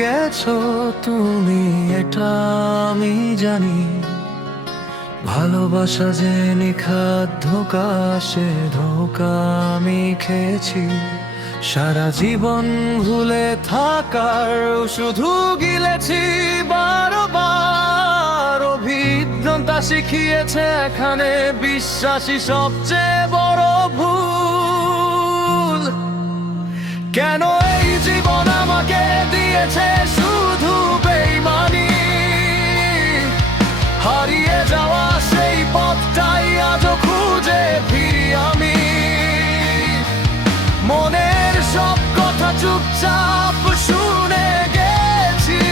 গেছো তুমি, এটা আমি জানি। ভালোবাসা যে নিখাদ ধোঁকা, সে ধোঁকা আমি খেয়েছি। সারা জীবন ভুলে থাকার শুধু গিলেছি বারবার। অভিজ্ঞতা শিখিয়েছে এখানে বিশ্বাসী সবচেয়ে বড় ভুল। কেন এই জীবন আমাকে দিয়েছে শুধু বেইমানি? হারিয়ে যাওয়া সেই পথটাই আজও খুঁজে ফিরি আমি। মনের সব কথা চুপচাপ শুনে গেছি,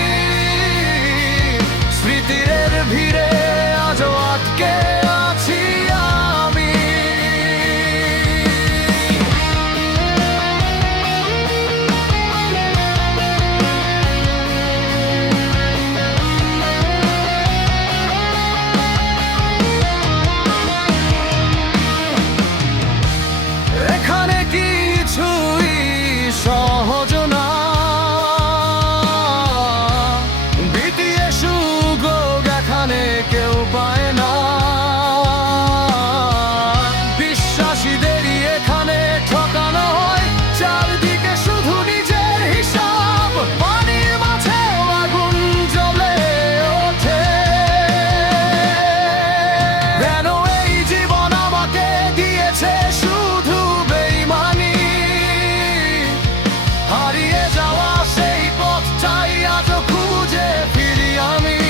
স্মৃতির ভিড়ে আজও আটকে আছি আমি। এখানে কিছুই সহজ না, বিটিয়ে সুযোগ এখানে কেউ পায় না। বিশ্বাসীদেরই এখানে ঠকানো হয়, চারদিকে শুধু নিজের হিসাব। পানির মাঝেও আগুন জ্বলে ওঠে। কেন এই জীবন আমাকে দিয়েছে শুধু বেইমানি? হারিয়ে যাওয়া সেই পথটাই আজও খুঁজে ফিরি আমি।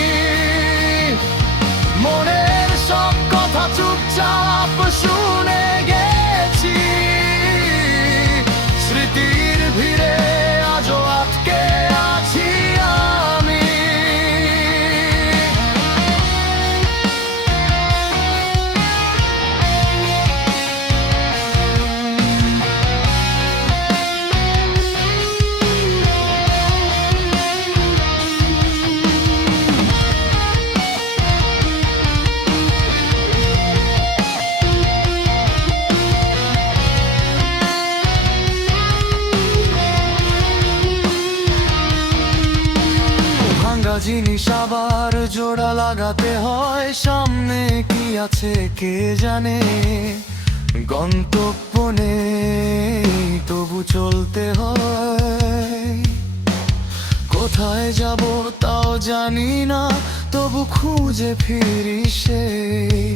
মনের সব কথা চুপচাপ শুনে গেছি, স্মৃতির ভিড়ে আজও আটকে আছি আমি। ভাঙা জিনিস আবার জোড়া লাগাতে হয়। সামনে কি আছে কে জানে, গন্তব্য নেই তবু চলতে হয়। কোথায় যাব তাও জানি না, তবু খুঁজে ফিরি সেই